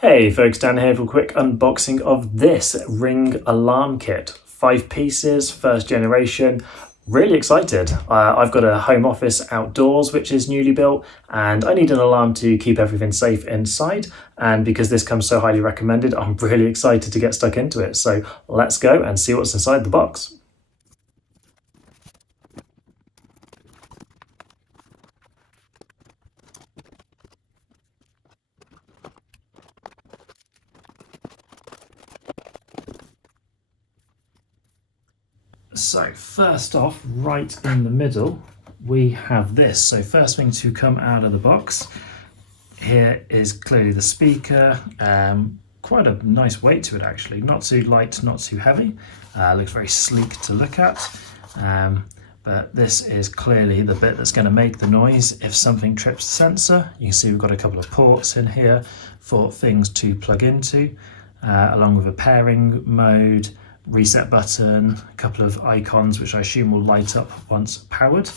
Hey folks, Dan here for a quick unboxing of this Ring alarm kit. 5 pieces, first generation. Really excited. I've got a home office outdoors which is newly built and I need an alarm to keep everything safe inside, and because this comes so highly recommended, I'm really excited to get stuck into it. So let's go and see what's inside the box. So first off, right in the middle, we have this. So first thing to come out of the box, here is clearly the speaker. Quite a nice weight to it actually, not too light, not too heavy. Looks very sleek to look at. But this is clearly the bit that's going to make the noise if something trips the sensor. You can see we've got a couple of ports in here for things to plug into, along with a pairing mode, reset button, a couple of icons which I assume will light up once powered.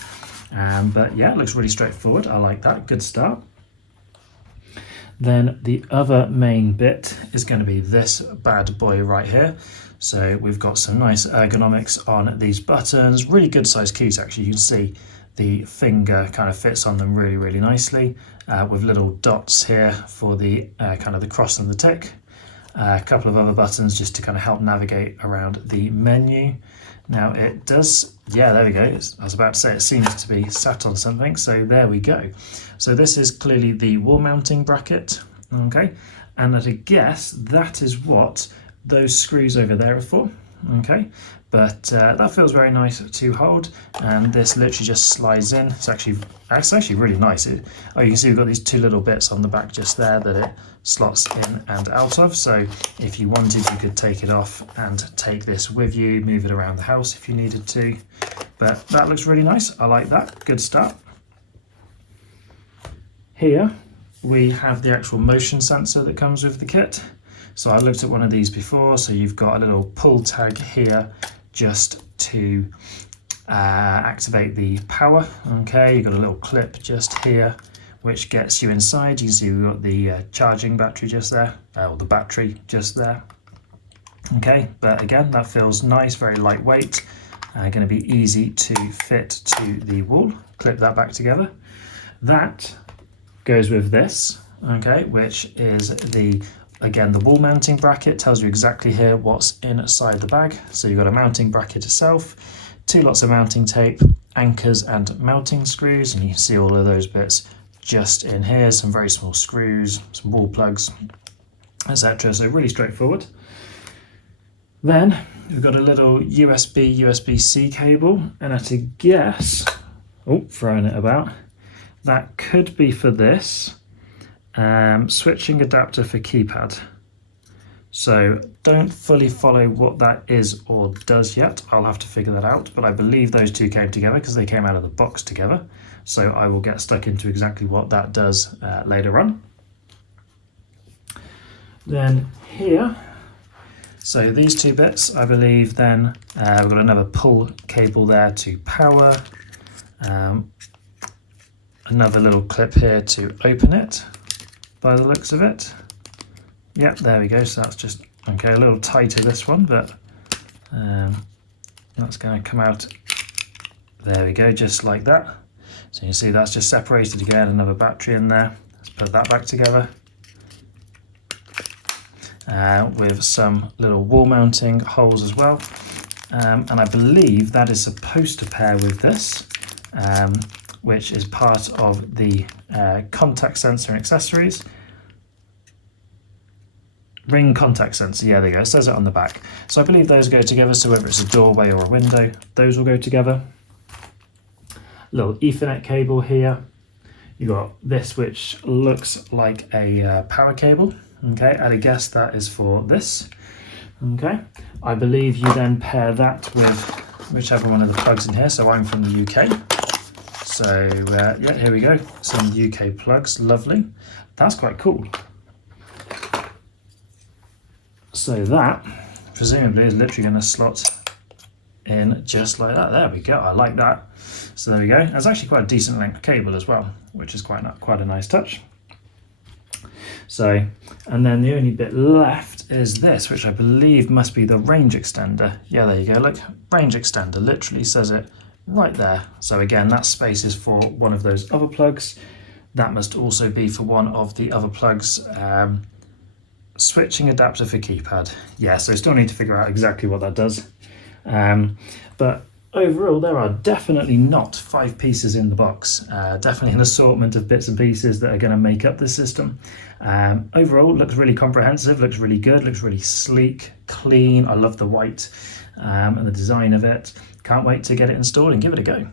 But yeah, it looks really straightforward. I like that, good start. Then the other main bit is going to be this bad boy right here. So we've got some nice ergonomics on these buttons, really good sized keys actually. You can see the finger kind of fits on them really nicely, with little dots here for the kind of the cross and the tick. A couple of other buttons just to kind of help navigate around the menu. Now it does, yeah, there we go. I was about to say it seems to be sat on something, so there we go. So this is clearly the wall mounting bracket, okay? And at a guess, that is what those screws over there are for, okay? But that feels very nice to hold, and this literally just slides in. It's actually really nice. You can see we've got these two little bits on the back just there that it slots in and out of. So if you wanted, you could take it off and take this with you, move it around the house if you needed to. But that looks really nice. I like that. Good start. Here we have the actual motion sensor that comes with the kit. So I looked at one of these before. So you've got a little pull tag here just to activate the power. Okay, you've got a little clip just here which gets you inside. You can see we've got the charging battery just there, or the battery just there. Okay, but again, that feels nice, very lightweight, going to be easy to fit to the wall. Clip that back together. That goes with this, okay, which is again, the wall mounting bracket. Tells you exactly here what's inside the bag. So you've got a mounting bracket itself, two lots of mounting tape, anchors and mounting screws, and you can see all of those bits just in here. Some very small screws, some wall plugs, etc. So really straightforward. Then we've got a little USB-C cable, and at a guess, throwing it about, that could be for this. Switching adapter for keypad. So don't fully follow what that is or does yet. I'll have to figure that out, but I believe those two came together because they came out of the box together. So I will get stuck into exactly what that does later on. Then here, so these two bits, I believe then we've got another pull cable there to power. Another little clip here to open it, by the looks of it. Yep, there we go. So that's just, okay, a little tighter this one, but that's going to come out. There we go, just like that. So you see that's just separated again, another battery in there. Let's put that back together. With some little wall mounting holes as well. And I believe that is supposed to pair with this, which is part of the contact sensor and accessories. Ring contact sensor, yeah, there you go, it says it on the back. So I believe those go together, so whether it's a doorway or a window, those will go together. Little Ethernet cable here. You got this which looks like a power cable. Okay, I'd guess that is for this. Okay, I believe you then pair that with whichever one of the plugs in here. So I'm from the UK. So yeah, here we go, some UK plugs, lovely. That's quite cool. So that presumably is literally going to slot in just like that. There we go, I like that. So there we go. It's actually quite a decent length cable as well, which is quite a nice touch. So, and then the only bit left is this, which I believe must be the range extender. Yeah, there you go, look, range extender, literally says it right there. So again, that space is for one of those other plugs. That must also be for one of the other plugs. Switching adapter for keypad. Yeah, so still need to figure out exactly what that does. But overall, there are definitely not 5 pieces in the box. Definitely an assortment of bits and pieces that are going to make up this system. Overall, looks really comprehensive, looks really good, looks really sleek, clean. I love the white and the design of it. Can't wait to get it installed and give it a go.